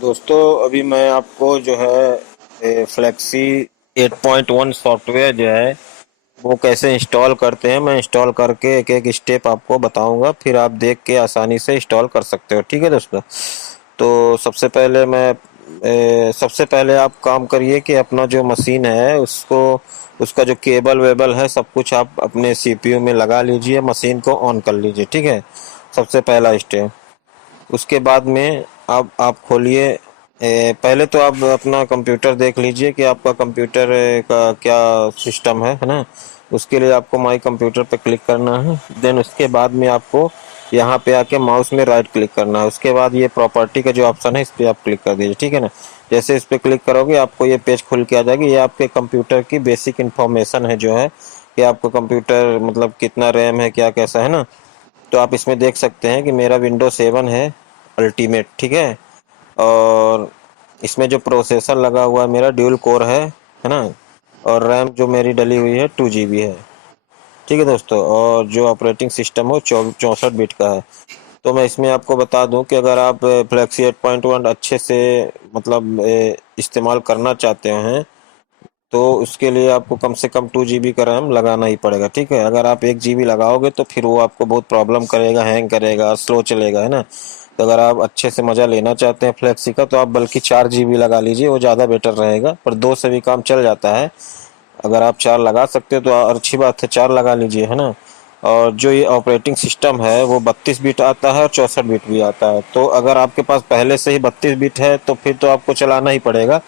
दोस्तों अभी मैं आपको जो है फ्लेक्सी 8.1 सॉफ्टवेयर जो है वो कैसे इंस्टॉल करते हैं, मैं इंस्टॉल करके एक एक स्टेप आपको बताऊंगा, फिर आप देख के आसानी से इंस्टॉल कर सकते हो। ठीक है दोस्तों। तो सबसे पहले आप काम करिए कि अपना जो मशीन है उसको उसका जो केबल वेबल है सब कुछ आप अपने सीपीयू में लगा लीजिए, मशीन को ऑन कर लीजिए। ठीक है, सबसे पहला स्टेप। उसके बाद में आप खोलिए। पहले तो आप अपना कंप्यूटर देख लीजिए कि आपका कंप्यूटर का क्या सिस्टम है ना। उसके लिए आपको माई कंप्यूटर पे क्लिक करना है। देन उसके बाद में आपको यहाँ पे आके माउस में राइट क्लिक करना है। उसके बाद ये प्रॉपर्टी का जो ऑप्शन है इस पर आप क्लिक कर दीजिए। ठीक है ना। जैसे इस पर क्लिक करोगे आपको ये पेज खुल के आ जाएगी। ये आपके कंप्यूटर की बेसिक इन्फॉर्मेशन है जो है कि आपका कंप्यूटर मतलब कितना रैम है, क्या कैसा है ना। तो आप इसमें देख सकते हैं कि मेरा विंडो 7 है अल्टीमेट। ठीक है। और इसमें जो प्रोसेसर लगा हुआ है मेरा ड्यूल कोर है ना। और रैम जो मेरी डली हुई है 2 GB है। ठीक है दोस्तों। और जो ऑपरेटिंग सिस्टम हो 64 बिट का है। तो मैं इसमें आपको बता दूं कि अगर आप फ्लेक्सी 8.1 अच्छे से मतलब इस्तेमाल करना चाहते हैं तो उसके लिए आपको कम से कम 2 GB का रैम लगाना ही पड़ेगा। ठीक है। अगर आप 1 GB लगाओगे तो फिर वो आपको बहुत प्रॉब्लम करेगा, हैंग करेगा, स्लो चलेगा, है ना। तो अगर आप अच्छे से मज़ा लेना चाहते हैं फ्लेक्सी का तो आप बल्कि 4 GB लगा लीजिए, वो ज़्यादा बेटर रहेगा। पर 2 से भी काम चल जाता है। अगर आप 4 लगा सकते हो तो और अच्छी बात है, 4 लगा लीजिए, है ना। और जो ये ऑपरेटिंग सिस्टम है वो 32 बिट आता है और 64 बिट भी आता है। तो अगर आपके पास पहले से ही 32 बिट है तो फिर तो आपको चलाना ही पड़ेगा।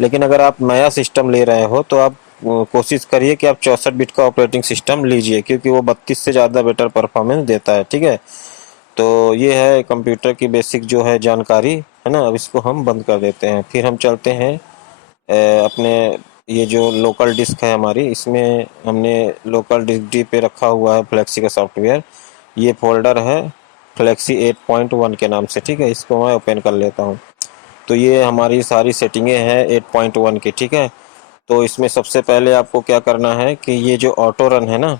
लेकिन अगर आप नया सिस्टम ले रहे हो तो आप कोशिश करिए कि आप 64 बिट का ऑपरेटिंग सिस्टम लीजिए, क्योंकि वो 32 से ज़्यादा बेटर परफॉर्मेंस देता है। ठीक है। तो ये है कंप्यूटर की बेसिक जो है जानकारी, है ना। अब इसको हम बंद कर देते हैं, फिर हम चलते हैं अपने ये जो लोकल डिस्क है हमारी, इसमें हमने लोकल डिस्क डी पे रखा हुआ है फ्लेक्सी का सॉफ्टवेयर। ये फोल्डर है फ्लेक्सी 8.1 के नाम से। ठीक है। इसको मैं ओपन कर लेता हूँ। तो ये हमारी सारी सेटिंगें हैं 8.1 की। ठीक है। तो इसमें सबसे पहले आपको क्या करना है कि ये जो ऑटो रन है ना,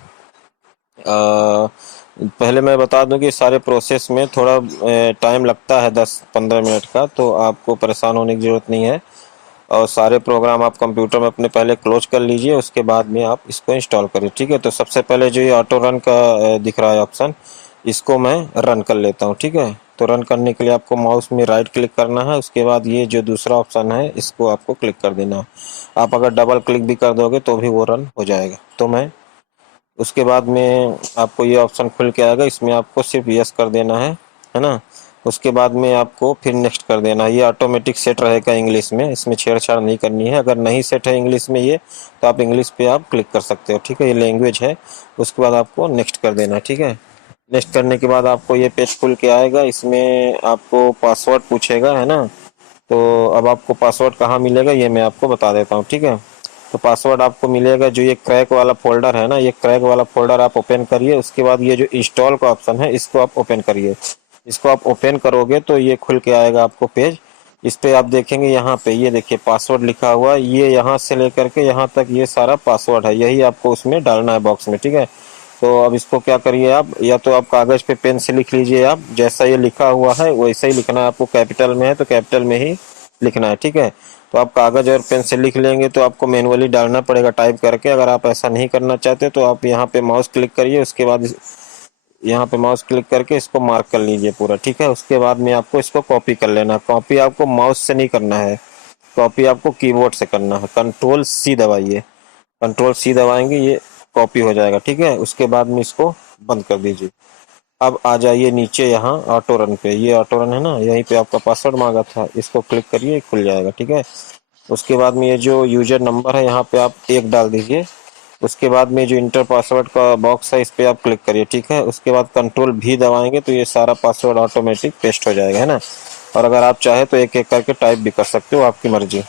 पहले मैं बता दूं कि सारे प्रोसेस में थोड़ा टाइम लगता है 10-15 मिनट का, तो आपको परेशान होने की ज़रूरत नहीं है। और सारे प्रोग्राम आप कंप्यूटर में अपने पहले क्लोज कर लीजिए, उसके बाद में आप इसको इंस्टॉल करिए। ठीक है। तो सबसे पहले जो ये ऑटो रन का दिख रहा है ऑप्शन, इसको मैं रन कर लेता हूँ। ठीक है। तो रन करने के लिए आपको माउस में राइट क्लिक करना है। उसके बाद ये जो दूसरा ऑप्शन है इसको आपको क्लिक कर देना है। आप अगर डबल क्लिक भी कर दोगे तो भी वो रन हो जाएगा। तो मैं उसके बाद में आपको ये ऑप्शन खुल के आएगा, इसमें आपको सिर्फ यस कर देना है ना। उसके बाद में आपको फिर नेक्स्ट कर देना है। ये ऑटोमेटिक सेट रहेगा इंग्लिश में, इसमें छेड़छाड़ नहीं करनी है। अगर नहीं सेट है इंग्लिश में ये, तो आप इंग्लिश पे आप क्लिक कर सकते हो। ठीक है। ये लैंग्वेज है। उसके बाद आपको नेक्स्ट कर देना है। ठीक है। नेक्स्ट करने के बाद आपको ये पेज खुल के आएगा, इसमें आपको पासवर्ड पूछेगा, है ना। तो अब आपको पासवर्ड कहाँ मिलेगा ये मैं आपको बता देता हूँ। ठीक है। तो पासवर्ड आपको मिलेगा जो ये क्रैक वाला फोल्डर है ना, ये क्रैक वाला फोल्डर आप ओपन करिए। उसके बाद ये जो इंस्टॉल का ऑप्शन है इसको आप ओपन करिए। इसको आप ओपन करोगे तो ये खुल के आएगा आपको पेज। इस पे आप देखेंगे यहाँ पे ये देखिए पासवर्ड लिखा हुआ है। ये यहाँ से लेकर के यहाँ तक ये सारा पासवर्ड है, यही आपको उसमें डालना है बॉक्स में। ठीक है। तो अब इसको क्या करिए आप, या तो आप कागज पे पेन से लिख लीजिए। आप जैसा ये लिखा हुआ है वैसा ही लिखना है आपको। कैपिटल में है तो कैपिटल में ही लिखना है। ठीक है। तो आप कागज और पेन से लिख लेंगे तो आपको मैनुअली डालना पड़ेगा टाइप करके। अगर आप ऐसा नहीं करना चाहते तो आप यहाँ पे माउस क्लिक करिए। उसके बाद यहाँ पे माउस क्लिक करके इसको मार्क कर लीजिए पूरा। ठीक है। उसके बाद में आपको इसको कॉपी कर लेना है। कॉपी आपको माउस से नहीं करना है, कॉपी आपको कीबोर्ड से करना है। कंट्रोल C दबाइए। कंट्रोल C दबाएंगे ये कॉपी हो जाएगा। ठीक है। उसके बाद में इसको बंद कर दीजिए। अब आ जाइए नीचे यहाँ ऑटो रन पे। ये ऑटो रन है ना, यहीं पे आपका पासवर्ड मांगा था, इसको क्लिक करिए खुल जाएगा। ठीक है। उसके बाद में ये जो यूजर नंबर है यहाँ पे आप 1 डाल दीजिए। उसके बाद में जो इंटर पासवर्ड का बॉक्स है इस पे आप क्लिक करिए। ठीक है। उसके बाद कंट्रोल V दबाएंगे तो ये सारा पासवर्ड ऑटोमेटिक पेस्ट हो जाएगा, है ना। और अगर आप चाहे तो एक एक करके टाइप भी कर सकते हो, आपकी मर्जी।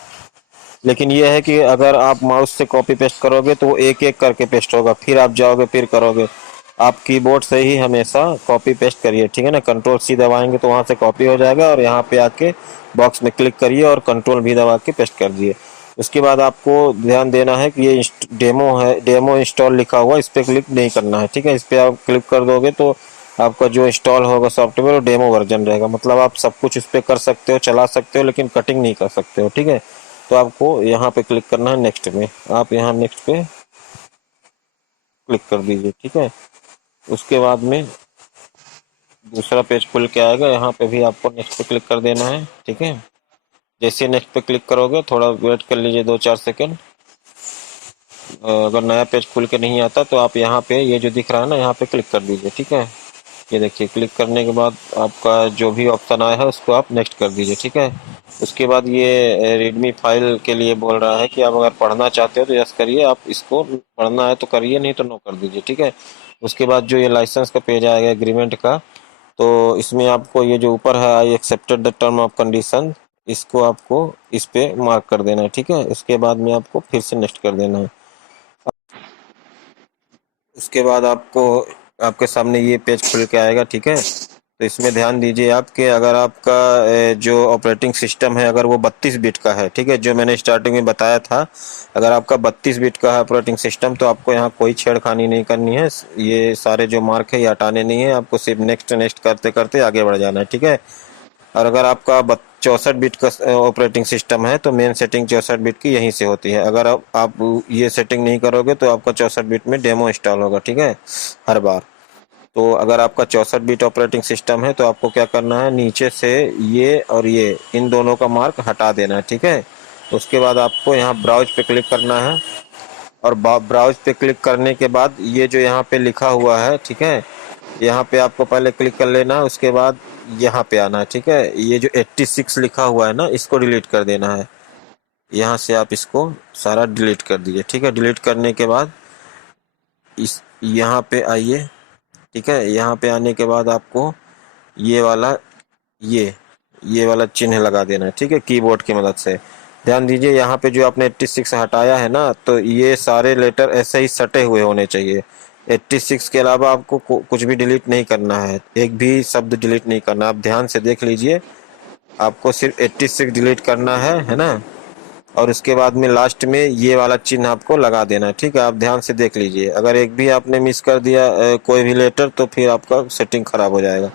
लेकिन ये है कि अगर आप माउस से कॉपी पेस्ट करोगे तो वो एक एक करके पेस्ट होगा, फिर आप जाओगे फिर करोगे। आप कीबोर्ड से ही हमेशा कॉपी पेस्ट करिए। ठीक है ना। कंट्रोल C दबाएंगे तो वहां से कॉपी हो जाएगा और यहाँ पे आके बॉक्स में क्लिक करिए और कंट्रोल V दबा के पेस्ट कर दिए। उसके बाद आपको ध्यान देना है कि ये डेमो है, डेमो इंस्टॉल लिखा हुआ, इस पर क्लिक नहीं करना है। ठीक है। इस पर आप क्लिक कर दोगे तो आपका जो इंस्टॉल होगा सॉफ्टवेयर वो डेमो वर्जन रहेगा, मतलब आप सब कुछ उस पर कर सकते हो, चला सकते हो, लेकिन कटिंग नहीं कर सकते हो, ठीक है। तो आपको यहाँ पे क्लिक करना है नेक्स्ट में, आप यहाँ नेक्स्ट पे क्लिक कर दीजिए, ठीक है। उसके बाद में दूसरा पेज खुल के आएगा, यहाँ पे भी आपको नेक्स्ट पे क्लिक कर देना है, ठीक है। जैसे नेक्स्ट पे क्लिक करोगे थोड़ा वेट कर लीजिए 2-4 सेकेंड। अगर नया पेज खुल के नहीं आता तो आप यहाँ पे ये जो दिख रहा है ना, यहाँ पे क्लिक कर दीजिए, ठीक है। ये देखिए, क्लिक करने के बाद आपका जो भी ऑप्शन आया है उसको आप नेक्स्ट कर दीजिए, ठीक है। उसके बाद ये रीडमी फाइल के लिए बोल रहा है कि आप अगर पढ़ना चाहते हो तो यस करिए, आप इसको पढ़ना है तो करिए, नहीं तो नो कर दीजिए, ठीक है। उसके बाद जो ये लाइसेंस का पेज आएगा एग्रीमेंट का, तो इसमें आपको ये जो ऊपर है I accepted the term of condition, इसको आपको इस पे मार्क कर देना है, ठीक है। उसके बाद में आपको फिर से नेक्स्ट कर देना है। उसके बाद आपको आपके सामने ये पेज खुल के आएगा, ठीक है। तो इसमें ध्यान दीजिए आप कि अगर आपका जो ऑपरेटिंग सिस्टम है अगर वो 32 बिट का है, ठीक है, जो मैंने स्टार्टिंग में बताया था, अगर आपका 32 बिट का है ऑपरेटिंग सिस्टम तो आपको यहाँ कोई छेड़खानी नहीं करनी है, ये सारे जो मार्क है ये हटाने नहीं है, आपको सिर्फ नेक्स्ट नेक्स्ट करते करते आगे बढ़ जाना है, ठीक है। और अगर आपका 64 बिट का ऑपरेटिंग सिस्टम है तो मेन सेटिंग 64 बिट की यहीं से होती है, अगर आप ये सेटिंग नहीं करोगे तो आपका 64 बिट में डेमो इंस्टॉल होगा, ठीक है, हर बार। तो अगर आपका 64 बिट ऑपरेटिंग सिस्टम है तो आपको क्या करना है, नीचे से ये और ये इन दोनों का मार्क हटा देना है, ठीक है। उसके बाद आपको यहाँ ब्राउज पे क्लिक करना है, और ब्राउज पे क्लिक करने के बाद ये जो यहाँ पे लिखा हुआ है, ठीक है, यहाँ पे आपको पहले क्लिक कर लेना है। उसके बाद यहाँ पे आना है, ठीक है। ये जो 86 लिखा हुआ है ना, इसको डिलीट कर देना है, यहाँ से आप इसको सारा डिलीट कर दीजिए, ठीक है। डिलीट करने के बाद इस यहाँ पे आइए, ठीक है। यहाँ पे आने के बाद आपको ये वाला ये ये वाला चिन्ह लगा देना है, ठीक है, कीबोर्ड की मदद से। ध्यान दीजिए यहाँ पे जो आपने 86 हटाया है ना, तो ये सारे लेटर ऐसे ही सटे हुए होने चाहिए। 86 के अलावा आपको कुछ भी डिलीट नहीं करना है, एक भी शब्द डिलीट नहीं करना। आप ध्यान से देख लीजिए, आपको सिर्फ 86 डिलीट करना है ना। और उसके बाद में लास्ट में ये वाला चिन्ह आपको लगा देना है, ठीक है। आप ध्यान से देख लीजिए, अगर एक भी आपने मिस कर दिया कोई भी लेटर तो फिर आपका सेटिंग खराब हो जाएगा।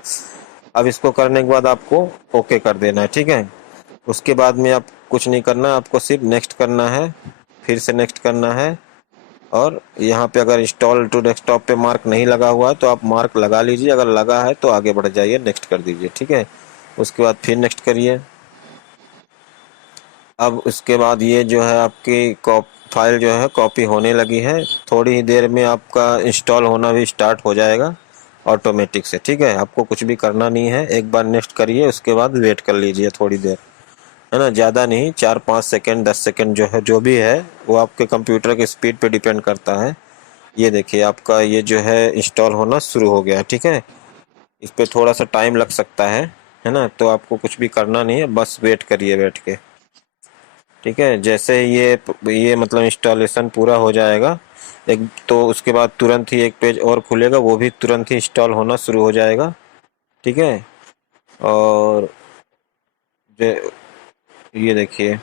अब इसको करने के बाद आपको ओके कर देना है, ठीक है। उसके बाद में आप कुछ नहीं करना, आपको सिर्फ नेक्स्ट करना है, फिर से नेक्स्ट करना है। और यहाँ पे अगर इंस्टॉल टू डेस्कटॉप पे मार्क नहीं लगा हुआ है तो आप मार्क लगा लीजिए, अगर लगा है तो आगे बढ़ जाइए, नेक्स्ट कर दीजिए, ठीक है। उसके बाद फिर नेक्स्ट करिए। अब उसके बाद ये जो है आपकी फाइल जो है कॉपी होने लगी है, थोड़ी ही देर में आपका इंस्टॉल होना भी स्टार्ट हो जाएगा ऑटोमेटिक से, ठीक है। आपको कुछ भी करना नहीं है, एक बार नेक्स्ट करिए, उसके बाद वेट कर लीजिए थोड़ी देर, है ना, ज़्यादा नहीं, 4-5 सेकेंड 10 सेकेंड जो है, जो भी है वो आपके कंप्यूटर के स्पीड पे डिपेंड करता है। ये देखिए आपका ये जो है इंस्टॉल होना शुरू हो गया है, ठीक है। इस पे थोड़ा सा टाइम लग सकता है ना, तो आपको कुछ भी करना नहीं है, बस वेट करिए बैठ के, ठीक है। जैसे ही ये मतलब इंस्टॉलेशन पूरा हो जाएगा एक, तो उसके बाद तुरंत ही एक पेज और खुलेगा, वो भी तुरंत ही इंस्टॉल होना शुरू हो जाएगा, ठीक है। और ये देखिए,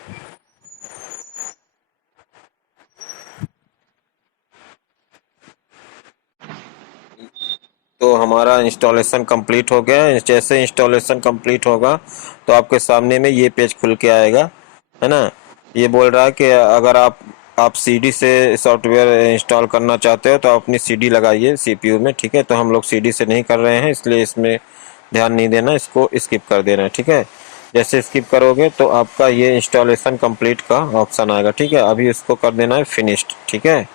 तो हमारा इंस्टॉलेशन कंप्लीट हो गया है। जैसे इंस्टॉलेशन कंप्लीट होगा तो आपके सामने में ये पेज खुल के आएगा, है ना। ये बोल रहा है कि अगर आप सीडी से सॉफ्टवेयर इंस्टॉल करना चाहते हो तो आप अपनी सीडी लगाइए सीपीयू में, ठीक है। तो हम लोग सीडी से नहीं कर रहे हैं, इसलिए इसमें ध्यान नहीं देना, इसको स्किप कर देना है, ठीक है। जैसे स्किप करोगे तो आपका ये इंस्टॉलेशन कंप्लीट का ऑप्शन आएगा, ठीक है। अभी इसको कर देना है फिनिश्ड, ठीक है।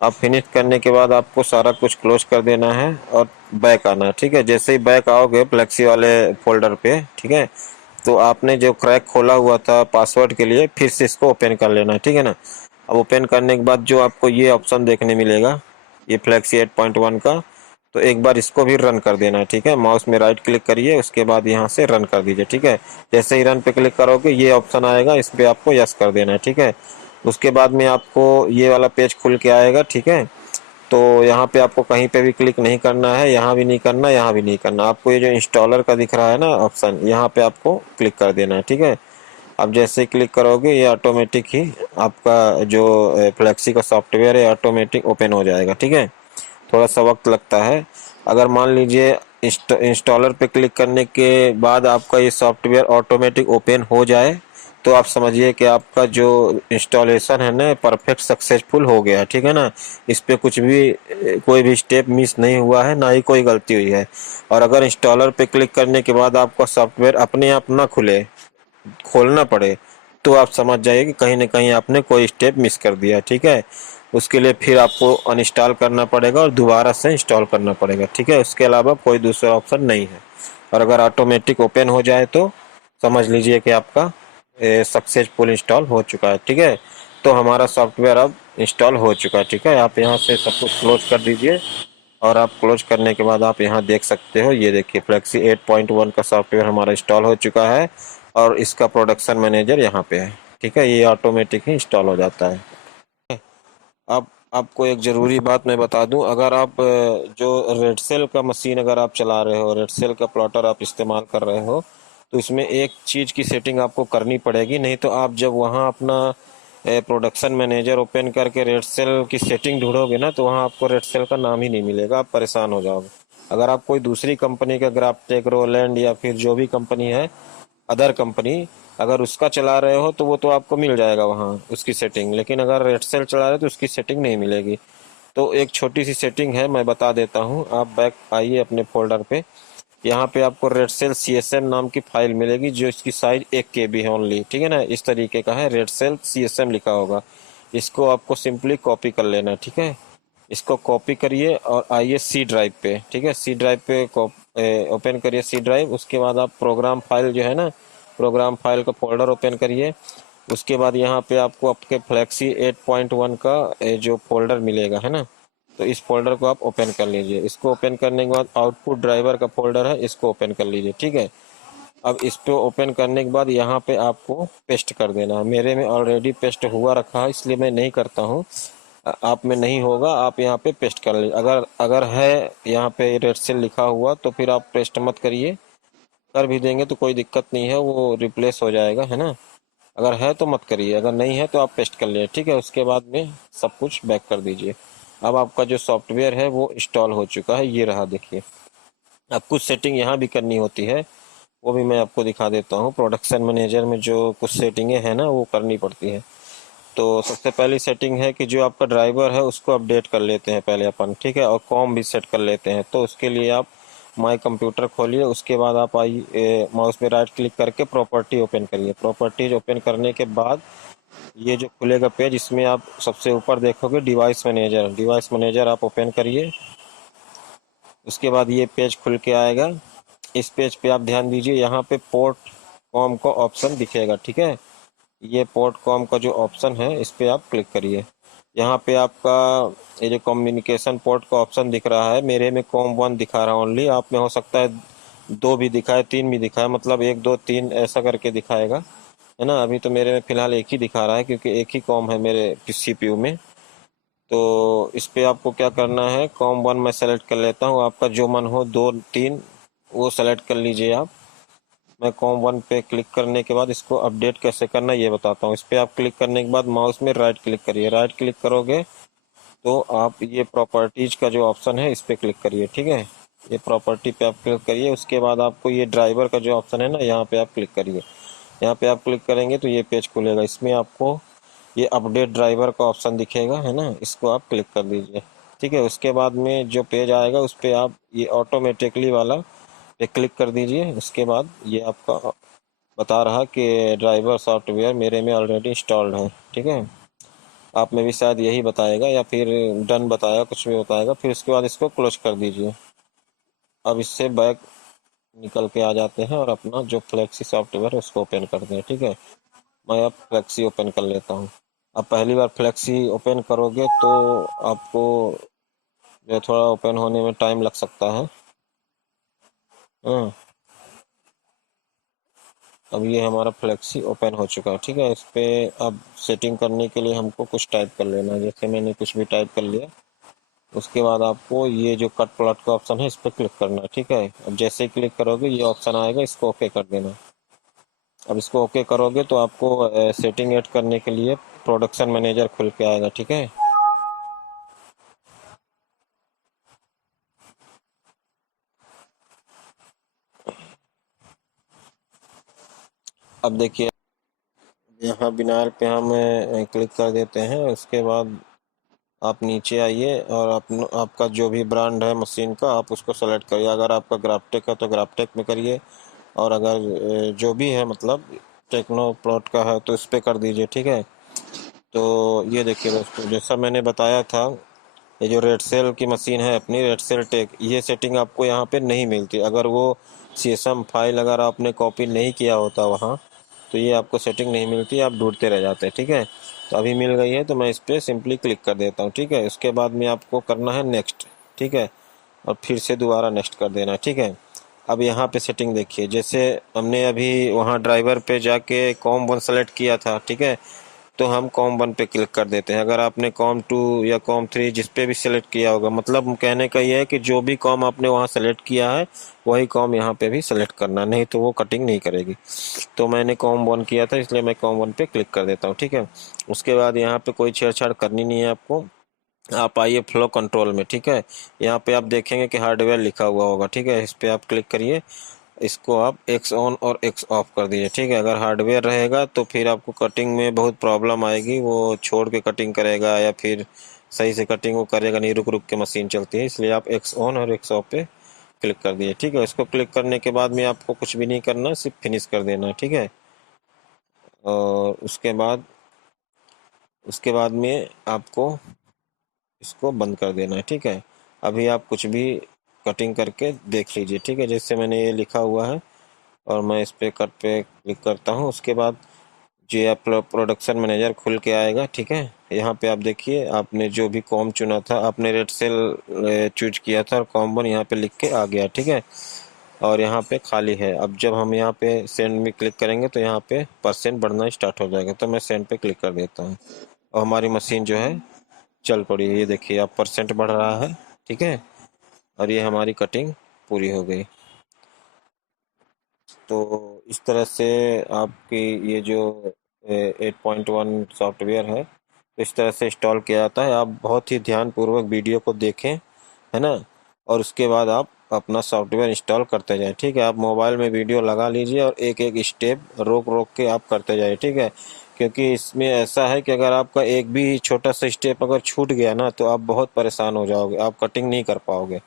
आप फिनिश करने के बाद आपको सारा कुछ क्लोज कर देना है और बैक आना है, ठीक है। जैसे ही बैक आओगे फ्लेक्सी वाले फोल्डर पे, ठीक है, तो आपने जो क्रैक खोला हुआ था पासवर्ड के लिए फिर से इसको ओपन कर लेना है, ठीक है ना। अब ओपन करने के बाद जो आपको ये ऑप्शन देखने मिलेगा, ये फ्लेक्सी 8.1 का, तो एक बार इसको भी रन कर देना है, ठीक है। माउस में राइट क्लिक करिए, उसके बाद यहाँ से रन कर दीजिए, ठीक है। जैसे ही रन पे क्लिक करोगे ये ऑप्शन आएगा, इस पर आपको यस कर देना है, ठीक है। उसके बाद में आपको ये वाला पेज खुल के आएगा, ठीक है। तो यहाँ पे आपको कहीं पे भी क्लिक नहीं करना है, यहाँ भी नहीं करना, यहाँ भी नहीं करना, आपको ये जो इंस्टॉलर का दिख रहा है ना ऑप्शन, यहाँ पे आपको क्लिक कर देना है, ठीक है। अब जैसे ही क्लिक करोगे ये ऑटोमेटिक ही आपका जो फ्लेक्सी का सॉफ्टवेयर है ऑटोमेटिक ओपन हो जाएगा, ठीक है। थोड़ा सा वक्त लगता है, अगर मान लीजिए इंस्टॉलर पे क्लिक करने के बाद आपका ये सॉफ्टवेयर ऑटोमेटिक ओपन हो जाए, तो आप समझिए कि आपका जो इंस्टॉलेशन है ना परफेक्ट सक्सेसफुल हो गया, ठीक है ना। इस पे कुछ भी कोई भी स्टेप मिस नहीं हुआ है, ना ही कोई गलती हुई है। और अगर इंस्टॉलर पे क्लिक करने के बाद आपका सॉफ्टवेयर अपने आप ना खुले, खोलना पड़े, तो आप समझ जाइए कि कहीं ना कहीं आपने कोई स्टेप मिस कर दिया, ठीक है। उसके लिए फिर आपको अनइंस्टॉल करना पड़ेगा और दोबारा से इंस्टॉल करना पड़ेगा, ठीक है। उसके अलावा कोई दूसरा ऑप्शन नहीं है। और अगर ऑटोमेटिक ओपन हो जाए तो समझ लीजिए कि आपका सक्सेसफुल इंस्टॉल हो चुका है, ठीक है। तो हमारा सॉफ्टवेयर अब इंस्टॉल हो चुका है, ठीक है। आप यहाँ से सब कुछ क्लोज कर दीजिए। और आप क्लोज करने के बाद आप यहाँ देख सकते हो, ये देखिए फ्लेक्सी 8.1 का सॉफ्टवेयर हमारा इंस्टॉल हो चुका है और इसका प्रोडक्शन मैनेजर यहाँ पे है, ठीक है। ये ऑटोमेटिक ही इंस्टॉल हो जाता है। अब आपको एक ज़रूरी बात मैं बता दूं, अगर आप जो रेड सेल का मशीन अगर आप चला रहे हो, रेड सेल का प्लॉटर आप इस्तेमाल कर रहे हो, तो इसमें एक चीज़ की सेटिंग आपको करनी पड़ेगी। नहीं तो आप जब वहाँ अपना प्रोडक्शन मैनेजर ओपन करके रेड सेल की सेटिंग ढूंढोगे ना, तो वहाँ आपको रेड सेल का नाम ही नहीं मिलेगा, आप परेशान हो जाओगे। अगर आप कोई दूसरी कंपनी का ग्राफ्टेक, रोलैंड या फिर जो भी कंपनी है, अदर कंपनी, अगर उसका चला रहे हो तो वो तो आपको मिल जाएगा वहाँ उसकी सेटिंग। लेकिन अगर रेड सेल चला रहे हो तो उसकी सेटिंग नहीं मिलेगी। तो एक छोटी सी सेटिंग है, मैं बता देता हूँ। आप बैक आइए अपने फोल्डर पे, यहाँ पे आपको रेड सेल CSM नाम की फाइल मिलेगी, जो इसकी साइज 1 KB है ओनली, ठीक है ना। इस तरीके का है, रेड सेल CSM लिखा होगा। इसको आपको सिंपली कॉपी कर लेना है, ठीक है। इसको कॉपी करिए और आइए सी ड्राइव पे, ठीक है। सी ड्राइव पे ओपन करिए सी ड्राइव। उसके बाद आप प्रोग्राम फाइल जो है ना, प्रोग्राम फाइल का फोल्डर ओपन करिए। उसके बाद यहाँ पे आपको आपके फ्लैक्सी 8.1 का जो फोल्डर मिलेगा, है ना। तो इस फोल्डर को आप ओपन कर लीजिए। इसको ओपन करने के बाद आउटपुट ड्राइवर का फोल्डर है, इसको ओपन कर लीजिए, ठीक है। अब इस पे ओपन करने के बाद यहाँ पे आपको पेस्ट कर देना है। मेरे में ऑलरेडी पेस्ट हुआ रखा है, इसलिए मैं नहीं करता हूँ। आप में नहीं होगा, आप यहाँ पे पेस्ट कर लीजिए। अगर अगर है यहाँ पे रेड सेल लिखा हुआ तो फिर आप पेस्ट मत करिए। कर भी देंगे तो कोई दिक्कत नहीं है, वो रिप्लेस हो जाएगा, है ना। अगर है तो मत करिए, अगर नहीं है तो आप पेस्ट कर लिए, ठीक है। उसके बाद में सब कुछ बैक कर दीजिए। अब आपका जो सॉफ्टवेयर है वो इंस्टॉल हो चुका है, ये रहा देखिए। अब कुछ सेटिंग यहाँ भी करनी होती है, वो भी मैं आपको दिखा देता हूँ। प्रोडक्शन मैनेजर में जो कुछ सेटिंगें हैं ना, वो करनी पड़ती है। तो सबसे पहली सेटिंग है कि जो आपका ड्राइवर है उसको अपडेट कर लेते हैं पहले अपन, ठीक है। और कॉम भी सेट कर लेते हैं। तो उसके लिए आप माई कंप्यूटर खोलिए। उसके बाद आप आइए माउस पे राइट क्लिक करके प्रॉपर्टी ओपन करिए। प्रॉपर्टीज ओपन करने के बाद ये जो खुलेगा पेज, इसमें आप सबसे ऊपर देखोगे डिवाइस मैनेजर। डिवाइस मैनेजर आप ओपन करिए। उसके बाद ये पेज खुल के आएगा। इस पेज पे आप ध्यान दीजिए, यहाँ पे पोर्ट कॉम का ऑप्शन दिखेगा, ठीक है। ये पोर्ट कॉम का जो ऑप्शन है, इस पे आप क्लिक करिए। यहाँ पे आपका ये जो कम्युनिकेशन पोर्ट का ऑप्शन दिख रहा है, मेरे में कॉम 1 दिखा रहा है ओनली। आप में हो सकता है 2 भी दिखाए, 3 भी दिखाए, मतलब 1 2 3 ऐसा करके दिखाएगा, है ना। अभी तो मेरे में फिलहाल एक ही दिखा रहा है, क्योंकि एक ही कॉम है मेरे CPU में। तो इस पे आपको क्या करना है, कॉम 1 मैं सेलेक्ट कर लेता हूँ। आपका जो मन हो 2 3 वो सेलेक्ट कर लीजिए आप। मैं कॉम 1 पे क्लिक करने के बाद इसको अपडेट कैसे करना है ये बताता हूँ। इस पे आप क्लिक करने के बाद माउस में राइट क्लिक करिए। राइट क्लिक करोगे तो आप ये प्रॉपर्टीज का जो ऑप्शन है, इस पे क्लिक करिए, ठीक है। ये प्रॉपर्टी पे आप क्लिक करिए। उसके बाद आपको ये ड्राइवर का जो ऑप्शन है ना, यहाँ पे आप क्लिक करिए। यहाँ पे आप क्लिक करेंगे तो ये पेज खुलेगा। इसमें आपको ये अपडेट ड्राइवर का ऑप्शन दिखेगा, है ना। इसको आप क्लिक कर दीजिए, ठीक है। उसके बाद में जो पेज आएगा उस पे आप ये ऑटोमेटिकली वाला पे क्लिक कर दीजिए। उसके बाद ये आपका बता रहा कि ड्राइवर सॉफ्टवेयर मेरे में ऑलरेडी इंस्टॉल्ड है, ठीक है। आप में भी शायद यही बताएगा या फिर डन बताएगा, कुछ भी बताएगा। फिर उसके बाद इसको क्लोज कर दीजिए। अब इससे बैक निकल के आ जाते हैं और अपना जो फ्लेक्सी सॉफ्टवेयर है उसको ओपन करते हैं, ठीक है। मैं अब फ्लेक्सी ओपन कर लेता हूँ। अब पहली बार फ्लेक्सी ओपन करोगे तो आपको जो है थोड़ा ओपन होने में टाइम लग सकता है। हाँ, अब ये हमारा फ्लेक्सी ओपन हो चुका है, ठीक है। इस पे अब सेटिंग करने के लिए हमको कुछ टाइप कर लेना है। जैसे मैंने कुछ भी टाइप कर लिया। उसके बाद आपको ये जो कट प्लॉट का ऑप्शन है, इस पर क्लिक करना है, ठीक है। अब जैसे ही क्लिक करोगे ये ऑप्शन आएगा, इसको ओके कर देना। अब इसको ओके करोगे तो आपको सेटिंग ऐड करने के लिए प्रोडक्शन मैनेजर खुल के आएगा, ठीक है। अब देखिए, यहाँ बिनार पे हम क्लिक कर देते हैं। उसके बाद आप नीचे आइए और आपका जो भी ब्रांड है मशीन का आप उसको सेलेक्ट करिए। अगर आपका ग्राफ्टेक है तो ग्राफ्टेक में करिए, और अगर जो भी है मतलब टेक्नो प्लॉट का है तो इस पे कर दीजिए। ठीक है, तो ये देखिए दोस्तों, जैसा मैंने बताया था, ये जो रेड सेल की मशीन है अपनी, रेड सेल टेक, ये सेटिंग आपको यहाँ पे नहीं मिलती। अगर वो CSM फाइल अगर आपने कॉपी नहीं किया होता वहाँ, तो ये आपको सेटिंग नहीं मिलती, आप ढूंढते रह जाते हैं। ठीक है, तो अभी मिल गई है तो मैं इस पर सिंपली क्लिक कर देता हूँ। ठीक है, उसके बाद में आपको करना है नेक्स्ट। ठीक है, और फिर से दोबारा नेक्स्ट कर देना है। ठीक है, अब यहाँ पे सेटिंग देखिए, जैसे हमने अभी वहाँ ड्राइवर पे जाके कॉम 1 सेलेक्ट किया था। ठीक है, तो हम कॉम 1 पे क्लिक कर देते हैं। अगर आपने कॉम 2 या कॉम 3 जिस पे भी सिलेक्ट किया होगा, मतलब कहने का ये है कि जो भी कॉम आपने वहाँ सेलेक्ट किया है वही कॉम यहाँ पे भी सेलेक्ट करना, नहीं तो वो कटिंग नहीं करेगी। तो मैंने कॉम 1 किया था इसलिए मैं कॉम 1 पे क्लिक कर देता हूँ। ठीक है, उसके बाद यहाँ पे कोई छेड़छाड़ करनी नहीं है आपको। आप आइए फ्लो कंट्रोल में। ठीक है, यहाँ पे आप देखेंगे कि हार्डवेयर लिखा हुआ होगा। ठीक है, इस पे आप क्लिक करिए, इसको आप एक्स ऑन और एक्स ऑफ कर दीजिए। ठीक है, अगर हार्डवेयर रहेगा तो फिर आपको कटिंग में बहुत प्रॉब्लम आएगी, वो छोड़ के कटिंग करेगा या फिर सही से कटिंग वो करेगा नहीं, रुक रुक के मशीन चलती है। इसलिए आप एक्स ऑन और एक्स ऑफ पे क्लिक कर दिए। ठीक है, इसको क्लिक करने के बाद में आपको कुछ भी नहीं करना, सिर्फ फिनिश कर देना है। ठीक है, और उसके बाद में आपको इसको बंद कर देना है। ठीक है, अभी आप कुछ भी कटिंग करके देख लीजिए। ठीक है, जैसे मैंने ये लिखा हुआ है और मैं इस पे कट पे क्लिक करता हूँ। उसके बाद जो आप प्रोडक्शन मैनेजर खुल के आएगा। ठीक है, यहाँ पे आप देखिए, आपने जो भी कॉम चुना था, आपने रेड सेल चूज किया था और कॉम 1 यहाँ पे लिख के आ गया। ठीक है, और यहाँ पे खाली है। अब जब हम यहाँ पे सेंड में क्लिक करेंगे तो यहाँ पे परसेंट बढ़ना स्टार्ट हो जाएगा, तो मैं सेंड पे क्लिक कर देता हूँ और हमारी मशीन जो है चल पड़ी है। ये देखिए, अब परसेंट बढ़ रहा है। ठीक है, और ये हमारी कटिंग पूरी हो गई। तो इस तरह से आपकी ये जो 8.1 सॉफ्टवेयर है, तो इस तरह से इंस्टॉल किया जाता है। आप बहुत ही ध्यानपूर्वक वीडियो को देखें, है ना, और उसके बाद आप अपना सॉफ्टवेयर इंस्टॉल करते जाएं। ठीक है, आप मोबाइल में वीडियो लगा लीजिए और एक एक स्टेप रोक रोक के आप करते जाइए। ठीक है, क्योंकि इसमें ऐसा है कि अगर आपका एक भी छोटा सा स्टेप अगर छूट गया ना तो आप बहुत परेशान हो जाओगे, आप कटिंग नहीं कर पाओगे,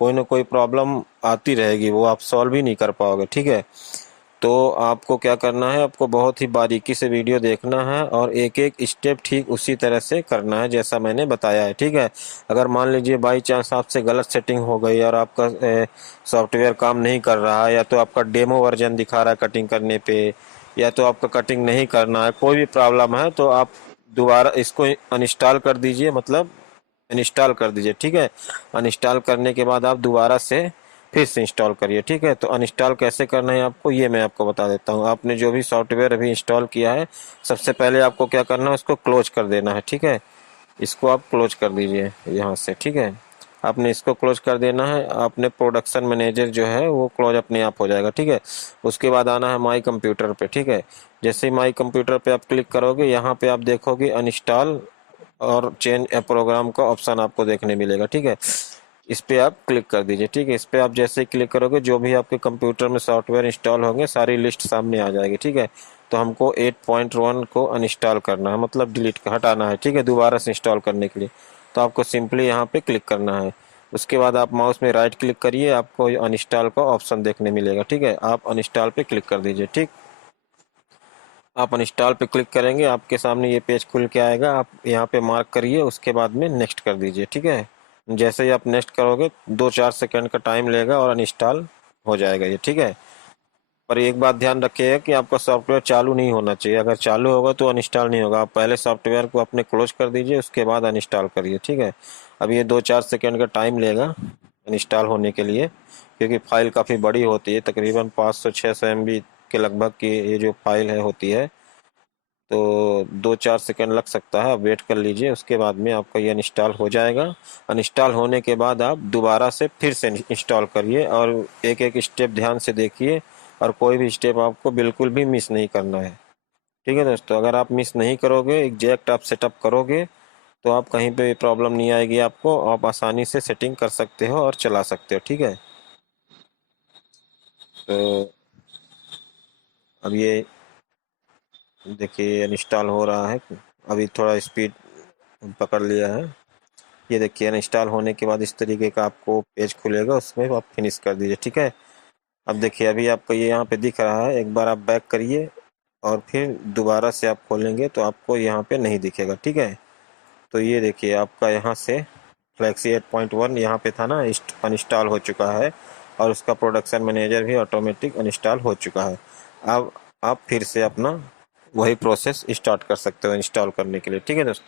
कोई ना कोई प्रॉब्लम आती रहेगी, वो आप सॉल्व ही नहीं कर पाओगे। ठीक है, तो आपको क्या करना है, आपको बहुत ही बारीकी से वीडियो देखना है और एक एक स्टेप ठीक उसी तरह से करना है जैसा मैंने बताया है। ठीक है, अगर मान लीजिए बाई चांस आपसे गलत सेटिंग हो गई और आपका सॉफ्टवेयर काम नहीं कर रहा है, या तो आपका डेमो वर्जन दिखा रहा है कटिंग करने पे, या तो आपका कटिंग नहीं करना है, कोई भी प्रॉब्लम है, तो आप दोबारा इसको अनइंस्टॉल कर दीजिए, मतलब इंस्टॉल कर दीजिए। ठीक है, अनइंस्टॉल करने के बाद आप दोबारा से फिर से इंस्टॉल करिए। ठीक है, तो अनइंस्टॉल कैसे करना है आपको, ये मैं आपको बता देता हूँ। आपने जो भी सॉफ्टवेयर अभी इंस्टॉल किया है, सबसे पहले आपको क्या करना है, उसको क्लोज कर देना है। ठीक है, इसको आप क्लोज कर दीजिए यहाँ से। ठीक है, आपने इसको क्लोज कर देना है, आपने प्रोडक्शन मैनेजर जो है वो क्लोज अपने आप हो जाएगा। ठीक है, उसके बाद आना है माई कंप्यूटर पे। ठीक है, जैसे ही माई कंप्यूटर पे आप क्लिक करोगे, यहाँ पे आप देखोगे अनइंस्टॉल और चेंज ए प्रोग्राम का ऑप्शन आपको देखने मिलेगा। ठीक है, इस पे आप क्लिक कर दीजिए। ठीक है, इस पे आप जैसे ही क्लिक करोगे, जो भी आपके कंप्यूटर में सॉफ्टवेयर इंस्टॉल होंगे सारी लिस्ट सामने आ जाएगी। ठीक है, तो हमको 8.1 को अनइंस्टॉल करना है, मतलब डिलीट हटाना है। ठीक है, दोबारा से इंस्टॉल करने के लिए तो आपको सिंपली यहाँ पे क्लिक करना है। उसके बाद आप माउस में राइट क्लिक करिए, आपको अनइंस्टॉल का ऑप्शन देखने मिलेगा। ठीक है, आप अनइंस्टॉल पे क्लिक कर दीजिए। ठीक, आप अनइंस्टॉल पे क्लिक करेंगे, आपके सामने ये पेज खुल के आएगा, आप यहाँ पे मार्क करिए, उसके बाद में नेक्स्ट कर दीजिए। ठीक है, जैसे ही आप नेक्स्ट करोगे 2-4 सेकंड का टाइम लेगा और अनइंस्टॉल हो जाएगा ये। ठीक है, पर एक बात ध्यान रखिएगा कि आपका सॉफ्टवेयर चालू नहीं होना चाहिए, अगर चालू होगा तो अनइंस्टॉल नहीं होगा। आप पहले सॉफ्टवेयर को अपने क्लोज कर दीजिए, उसके बाद अनइंस्टॉल करिए। ठीक है, अब ये 2-4 सेकंड का टाइम लेगा इंस्टॉल होने के लिए, क्योंकि फाइल काफ़ी बड़ी होती है, तकरीबन 500-600 MB के लगभग की ये जो फाइल है होती है, तो 2-4 सेकंड लग सकता है। आप वेट कर लीजिए, उसके बाद में आपका ये इंस्टॉल हो जाएगा। अनइंस्टॉल होने के बाद आप दोबारा से फिर से इंस्टॉल करिए और एक एक स्टेप ध्यान से देखिए, और कोई भी स्टेप आपको बिल्कुल भी मिस नहीं करना है। ठीक है दोस्तों, अगर आप मिस नहीं करोगे, एग्जैक्ट आप सेटअप करोगे, तो आप कहीं पे प्रॉब्लम नहीं आएगी आपको, आप आसानी से सेटिंग कर सकते हो और चला सकते हो। ठीक है, तो अब ये देखिए इंस्टॉल हो रहा है, अभी थोड़ा स्पीड पकड़ लिया है। ये देखिए इंस्टॉल होने के बाद इस तरीके का आपको पेज खुलेगा, उसमें आप फिनिश कर दीजिए। ठीक है, अब देखिए अभी आपको ये यहाँ पे दिख रहा है, एक बार आप बैक करिए और फिर दोबारा से आप खोलेंगे तो आपको यहाँ पे नहीं दिखेगा। ठीक है, तो ये देखिए आपका यहाँ से फ्लैक्सी 8.1 यहाँ पे था ना, अनइंस्टॉल हो चुका है और उसका प्रोडक्शन मैनेजर भी ऑटोमेटिक अनइंस्टॉल हो चुका है। अब आप फिर से अपना वही प्रोसेस स्टार्ट कर सकते हो इंस्टॉल करने के लिए। ठीक है दोस्तों।